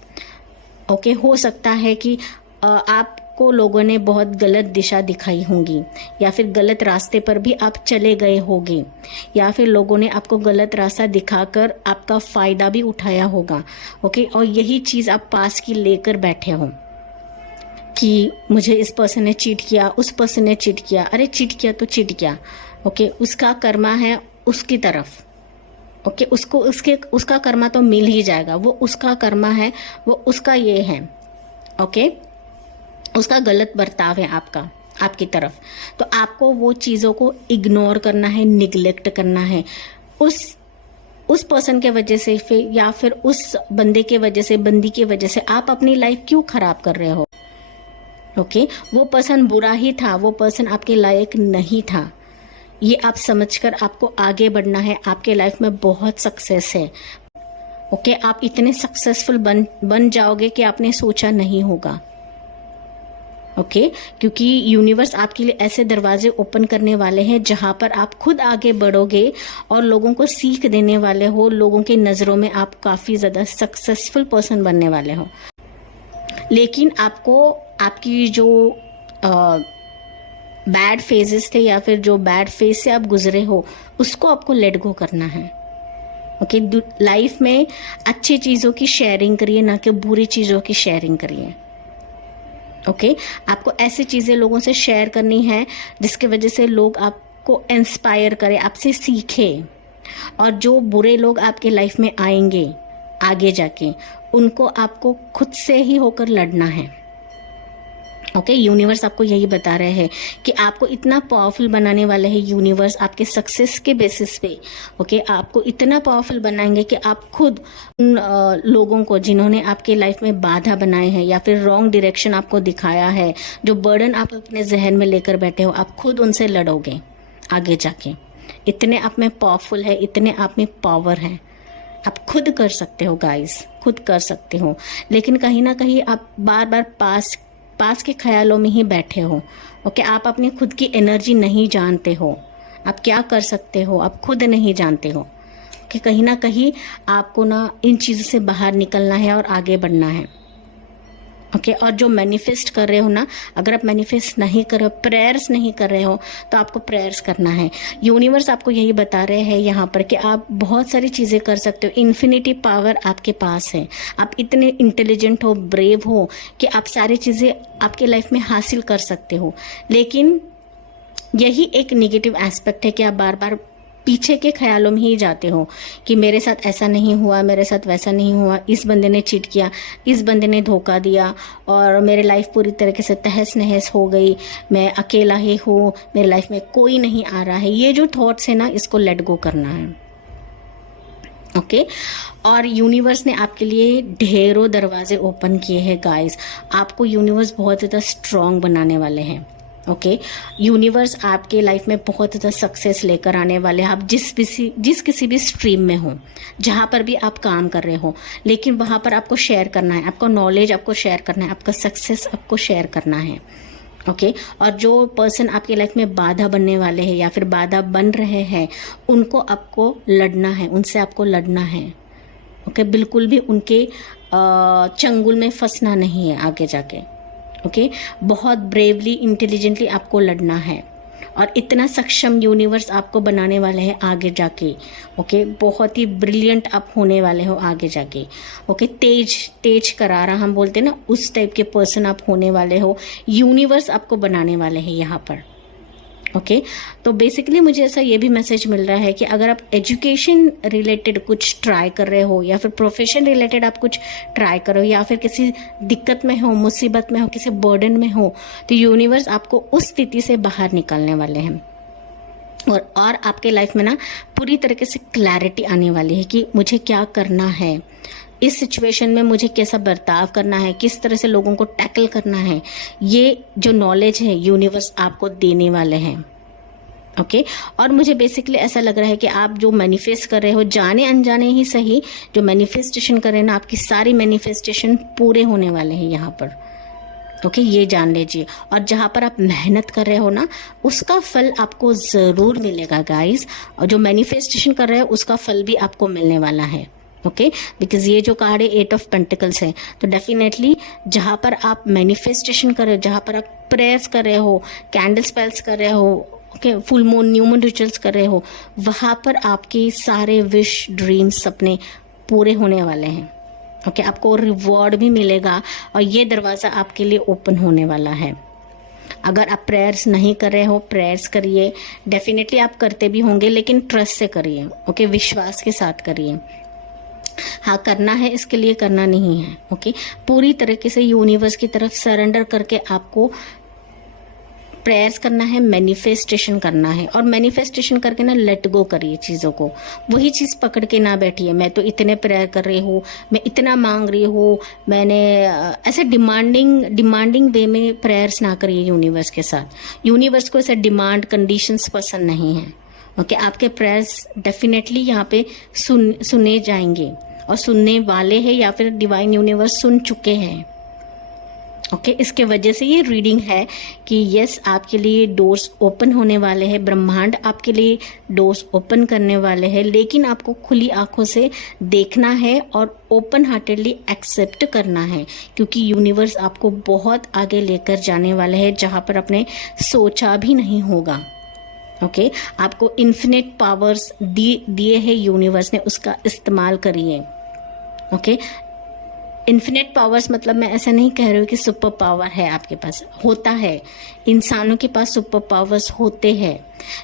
ओके, हो सकता है कि आप आपको लोगों ने बहुत गलत दिशा दिखाई होंगी, या फिर गलत रास्ते पर भी आप चले गए होंगे, या फिर लोगों ने आपको गलत रास्ता दिखाकर आपका फ़ायदा भी उठाया होगा। ओके, और यही चीज़ आप पास की लेकर बैठे हो कि मुझे इस पर्सन ने चीट किया, उस पर्सन ने चीट किया। अरे चीट किया तो चीट किया, ओके, उसका कर्मा है उसकी तरफ। ओके, उसका कर्मा तो मिल ही जाएगा, वो उसका कर्मा है, वो उसका ये है। ओके, उसका गलत बर्ताव है आपकी तरफ, तो आपको वो चीज़ों को इग्नोर करना है, निगलेक्ट करना है। उस पर्सन के वजह से फिर, या फिर उस बंदे के वजह से, बंदी की वजह से आप अपनी लाइफ क्यों खराब कर रहे हो? ओके, वो पर्सन बुरा ही था, वो पर्सन आपके लायक नहीं था। ये आप समझकर आपको आगे बढ़ना है। आपके लाइफ में बहुत सक्सेस है। ओके, आप इतने सक्सेसफुल बन जाओगे कि आपने सोचा नहीं होगा। ओके, क्योंकि यूनिवर्स आपके लिए ऐसे दरवाजे ओपन करने वाले हैं जहां पर आप खुद आगे बढ़ोगे और लोगों को सीख देने वाले हो। लोगों की नज़रों में आप काफ़ी ज़्यादा सक्सेसफुल पर्सन बनने वाले हो। लेकिन आपको आपकी जो बैड फेजेस थे, या फिर जो बैड फेज से आप गुजरे हो, उसको आपको लेट गो करना है। ओके, लाइफ में अच्छी चीज़ों की शेयरिंग करिए, ना कि बुरी चीज़ों की शेयरिंग करिए। ओके, आपको ऐसी चीज़ें लोगों से शेयर करनी है जिसकी वजह से लोग आपको इंस्पायर करें, आपसे सीखे। और जो बुरे लोग आपके लाइफ में आएंगे आगे जाके, उनको आपको खुद से ही होकर लड़ना है। ओके, यूनिवर्स आपको यही बता रहे हैं कि आपको इतना पावरफुल बनाने वाले हैं यूनिवर्स आपके सक्सेस के बेसिस पे। ओके, आपको इतना पावरफुल बनाएंगे कि आप खुद उन लोगों को जिन्होंने आपके लाइफ में बाधा बनाए हैं, या फिर रॉन्ग डायरेक्शन आपको दिखाया है, जो बर्डन आप अपने जहन में लेकर बैठे हो, आप खुद उनसे लड़ोगे आगे जाके। इतने आप में पावरफुल है, इतने आप में पावर है। आप खुद कर सकते हो गाइस, खुद कर सकते हो। लेकिन कहीं ना कहीं आप बार बार पास के ख्यालों में ही बैठे हो। ओके, आप अपनी खुद की एनर्जी नहीं जानते हो, आप क्या कर सकते हो आप खुद नहीं जानते हो। कि कहीं ना कहीं आपको ना इन चीज़ों से बाहर निकलना है और आगे बढ़ना है। ओके, और जो मैनिफेस्ट कर रहे हो ना, अगर आप मैनिफेस्ट नहीं कर रहे हो, प्रेयर्स नहीं कर रहे हो, तो आपको प्रेयर्स करना है। यूनिवर्स आपको यही बता रहे हैं यहाँ पर कि आप बहुत सारी चीज़ें कर सकते हो। इन्फिनिटी पावर आपके पास है। आप इतने इंटेलिजेंट हो, ब्रेव हो कि आप सारी चीज़ें आपके लाइफ में हासिल कर सकते हो। लेकिन यही एक नेगेटिव एस्पेक्ट है कि आप बार बार पीछे के ख्यालों में ही जाते हो कि मेरे साथ ऐसा नहीं हुआ, मेरे साथ वैसा नहीं हुआ, इस बंदे ने चीट किया, इस बंदे ने धोखा दिया, और मेरी लाइफ पूरी तरीके से तहस नहस हो गई, मैं अकेला ही हूँ, मेरी लाइफ में कोई नहीं आ रहा है। ये जो थॉट्स है ना, इसको लेट गो करना है। ओके, और यूनिवर्स ने आपके लिए ढेरों दरवाजे ओपन किए हैं गाइस। आपको यूनिवर्स बहुत ज़्यादा स्ट्रॉन्ग बनाने वाले हैं। ओके, यूनिवर्स आपके लाइफ में बहुत ज़्यादा सक्सेस लेकर आने वाले हैं। आप जिस किसी भी स्ट्रीम में हो, जहाँ पर भी आप काम कर रहे हो, लेकिन वहाँ पर आपको शेयर करना है, आपको नॉलेज आपको शेयर करना है, आपका सक्सेस आपको शेयर करना है। ओके, और जो पर्सन आपकी लाइफ में बाधा बनने वाले हैं या फिर बाधा बन रहे हैं, उनको आपको लड़ना है, उनसे आपको लड़ना है। ओके, बिल्कुल भी उनके चंगुल में फंसना नहीं है आगे जाके। ओके, बहुत ब्रेवली, इंटेलिजेंटली आपको लड़ना है, और इतना सक्षम यूनिवर्स आपको बनाने वाले हैं आगे जाके। ओके, बहुत ही ब्रिलियंट आप होने वाले हो आगे जाके। ओके, तेज करारा हम बोलते हैं ना, उस टाइप के पर्सन आप होने वाले हो। यूनिवर्स आपको बनाने वाले हैं यहाँ पर। ओके, तो बेसिकली मुझे ऐसा ये भी मैसेज मिल रहा है कि अगर आप एजुकेशन रिलेटेड कुछ ट्राई कर रहे हो, या फिर प्रोफेशन रिलेटेड आप कुछ ट्राई कर रहे हो, या फिर किसी दिक्कत में हो, मुसीबत में हो, किसी बर्डन में हो, तो यूनिवर्स आपको उस स्थिति से बाहर निकालने वाले हैं। और आपके लाइफ में ना पूरी तरीके से क्लैरिटी आने वाली है कि मुझे क्या करना है, इस सिचुएशन में मुझे कैसा बर्ताव करना है, किस तरह से लोगों को टैकल करना है। ये जो नॉलेज है यूनिवर्स आपको देने वाले हैं। ओके, और मुझे बेसिकली ऐसा लग रहा है कि आप जो मैनिफेस्ट कर रहे हो, जाने अनजाने ही सही, जो मैनिफेस्टेशन कर रहे हैं ना, आपकी सारी मैनिफेस्टेशन पूरे होने वाले हैं यहाँ पर। ओके, ये जान लीजिए। और जहाँ पर आप मेहनत कर रहे हो ना, उसका फल आपको ज़रूर मिलेगा गाइस। और जो मैनिफेस्टेशन कर रहे हो, उसका फल भी आपको मिलने वाला है। ओके बिकॉज ये जो कार्ड है 8 ऑफ पेंटिकल्स है, तो डेफिनेटली जहाँ पर आप मैनिफेस्टेशन कर रहे हो, जहाँ पर आप प्रेयर्स कर रहे हो, कैंडल स्पेल्स कर रहे हो, okay full moon new moon rituals कर रहे हो, वहाँ पर आपके सारे विश ड्रीम्स सपने पूरे होने वाले हैं। ओके आपको रिवॉर्ड भी मिलेगा और ये दरवाज़ा आपके लिए ओपन होने वाला है। अगर आप प्रेयर्स नहीं कर रहे हो, प्रेयर्स करिए, डेफिनेटली आप करते भी होंगे, लेकिन ट्रस्ट से करिए, ओके विश्वास के साथ करिए। हाँ करना है, इसके लिए करना नहीं है, ओके पूरी तरीके से यूनिवर्स की तरफ सरेंडर करके आपको प्रेयर्स करना है, मैनिफेस्टेशन करना है। और मैनिफेस्टेशन करके ना लेट गो करिए चीज़ों को, वही चीज़ पकड़ के ना बैठिए, मैं तो इतने प्रेयर कर रही हूँ, मैं इतना मांग रही हूँ, मैंने ऐसे डिमांडिंग वे में प्रेयर्स ना करिए यूनिवर्स के साथ। यूनिवर्स को ऐसे डिमांड कंडीशंस पसंद नहीं है। ओके आपके प्रेयर्स डेफिनेटली यहाँ पे सुने जाएंगे और सुनने वाले हैं, या फिर डिवाइन यूनिवर्स सुन चुके हैं। ओके इसके वजह से ये रीडिंग है कि यस आपके लिए डोर्स ओपन होने वाले हैं, ब्रह्मांड आपके लिए डोर्स ओपन करने वाले हैं, लेकिन आपको खुली आंखों से देखना है और ओपन हार्टेडली एक्सेप्ट करना है, क्योंकि यूनिवर्स आपको बहुत आगे लेकर जाने वाले हैं जहाँ पर आपने सोचा भी नहीं होगा। ओके आपको इन्फिनिट पावर्स दिए हैं यूनिवर्स ने, उसका इस्तेमाल करिए। ओके इन्फिनिट पावर्स मतलब मैं ऐसा नहीं कह रही हूँ कि सुपर पावर है आपके पास, होता है, इंसानों के पास सुपर पावर्स होते हैं,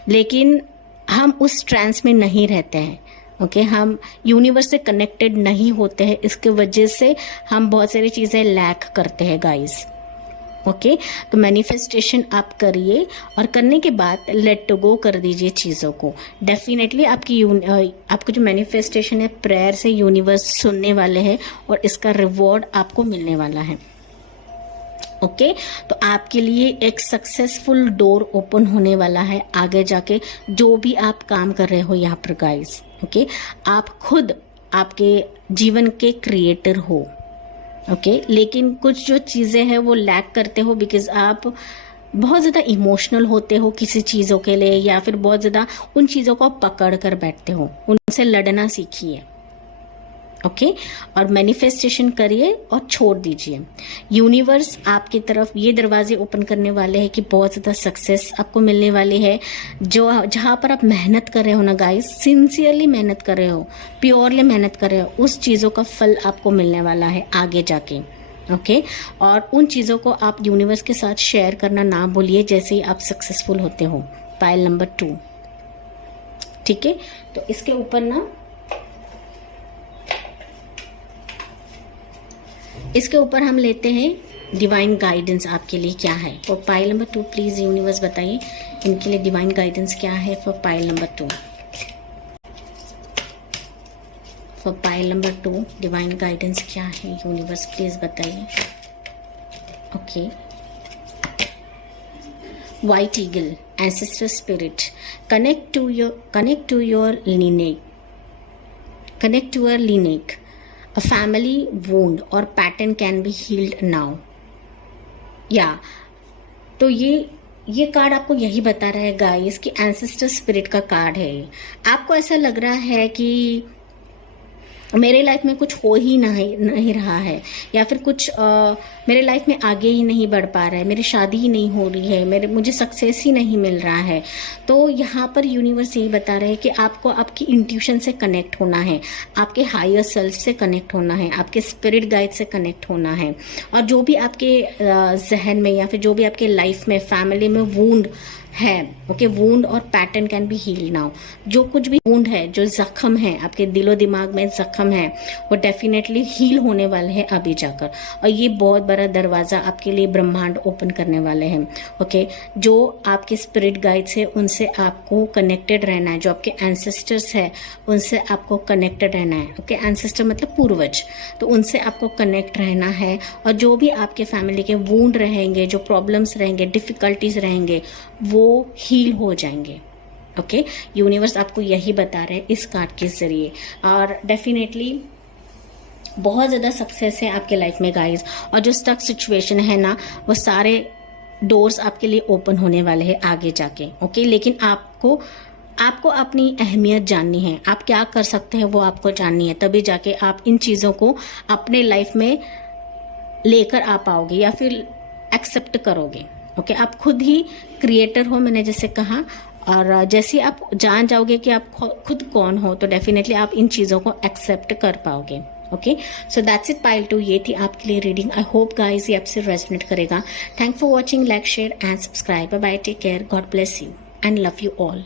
लेकिन हम उस ट्रांस में नहीं रहते हैं। ओके हम यूनिवर्स से कनेक्टेड नहीं होते हैं, इसके वजह से हम बहुत सारी चीज़ें लैक करते हैं गाइस। ओके तो मैनिफेस्टेशन आप करिए और करने के बाद लेट गो कर दीजिए चीज़ों को। डेफिनेटली आपको जो मैनिफेस्टेशन है प्रेयर से यूनिवर्स सुनने वाले हैं और इसका रिवॉर्ड आपको मिलने वाला है। ओके तो आपके लिए एक सक्सेसफुल डोर ओपन होने वाला है आगे जाके, जो भी आप काम कर रहे हो यहाँ पर गाइस। ओके आप खुद आपके जीवन के क्रिएटर हो। ओके लेकिन कुछ जो चीज़ें हैं वो लैक करते हो, बिकॉज आप बहुत ज़्यादा इमोशनल होते हो किसी चीज़ों के लिए, या फिर बहुत ज़्यादा उन चीज़ों को पकड़ कर बैठते हो। उनसे लड़ना सीखिए। ओके और मैनिफेस्टेशन करिए और छोड़ दीजिए। यूनिवर्स आपकी तरफ ये दरवाजे ओपन करने वाले हैं कि बहुत ज़्यादा सक्सेस आपको मिलने वाली है। जो जहाँ पर आप मेहनत कर रहे हो ना गाइस, सिंसियरली मेहनत कर रहे हो, प्योरली मेहनत कर रहे हो, उस चीज़ों का फल आपको मिलने वाला है आगे जाके। ओके और उन चीज़ों को आप यूनिवर्स के साथ शेयर करना ना भूलिए जैसे ही आप सक्सेसफुल होते हो। पाइल नंबर 2, ठीक है। तो इसके ऊपर ना, इसके ऊपर हम लेते हैं डिवाइन गाइडेंस आपके लिए क्या है। For pile number 2 please universe बताइए इनके लिए डिवाइन गाइडेंस क्या है for pile number 2। For pile number 2 divine guidance क्या है यूनिवर्स प्लीज बताइए। Okay white eagle, ancestor spirit, connect to your lineage. A family wound or pattern can be healed now. या तो ये कार्ड आपको यही बता रहा है गाइस कि एंसेस्टर स्पिरिट का कार्ड है। आपको ऐसा लग रहा है कि मेरे लाइफ में कुछ हो ही नहीं रहा है, या फिर कुछ मेरे लाइफ में आगे ही नहीं बढ़ पा रहा है, मेरी शादी ही नहीं हो रही है, मुझे सक्सेस ही नहीं मिल रहा है। तो यहाँ पर यूनिवर्स यही बता रहे हैं कि आपको आपकी इंट्यूशन से कनेक्ट होना है, आपके हायर सेल्फ से कनेक्ट होना है, आपके स्पिरिट गाइड से कनेक्ट होना है। और जो भी आपके जहन में या फिर जो भी आपके लाइफ में फैमिली में वूंड है, ओके वूंड और pattern can be heal now. जो कुछ भी वूंड है, जो जख्म है, आपके दिलो दिमाग में जख्म है, वो डेफिनेटली हील होने वाले हैं अभी जाकर। और ये बहुत बड़ा दरवाज़ा आपके लिए ब्रह्मांड ओपन करने वाले हैं। ओके जो आपके स्पिरिट गाइड्स है उनसे आपको कनेक्टेड रहना है, जो आपके एंसेस्टर्स है उनसे आपको कनेक्टेड रहना है। ओके एंसेस्टर मतलब पूर्वज, तो उनसे आपको कनेक्ट रहना है। और जो भी आपके फैमिली के वूंड रहेंगे, जो प्रॉब्लम्स रहेंगे, डिफिकल्टीज रहेंगे, वो हील हो जाएंगे। ओके यूनिवर्स आपको यही बता रहे हैं इस कार्ड के जरिए। और डेफिनेटली बहुत ज़्यादा सक्सेस है आपके लाइफ में गाइस। और जो स्टक सिचुएशन है ना, वो सारे डोर्स आपके लिए ओपन होने वाले हैं आगे जाके। ओके लेकिन आपको आपको अपनी अहमियत जाननी है, आप क्या कर सकते हैं वो आपको जाननी है, तभी जाके आप इन चीज़ों को अपने लाइफ में लेकर आ पाओगे या फिर एक्सेप्ट करोगे। ओके, आप खुद ही क्रिएटर हो, मैंने जैसे कहा, और जैसे आप जान जाओगे कि आप खुद कौन हो तो डेफिनेटली आप इन चीज़ों को एक्सेप्ट कर पाओगे। Okay, so that's it pile 2, ये थी आपके लिए रीडिंग। आई होप गाइस ये आपसे रेजोनेट करेगा। Thank for watching, like, share and subscribe. Bye bye, take care, God bless you and love you all.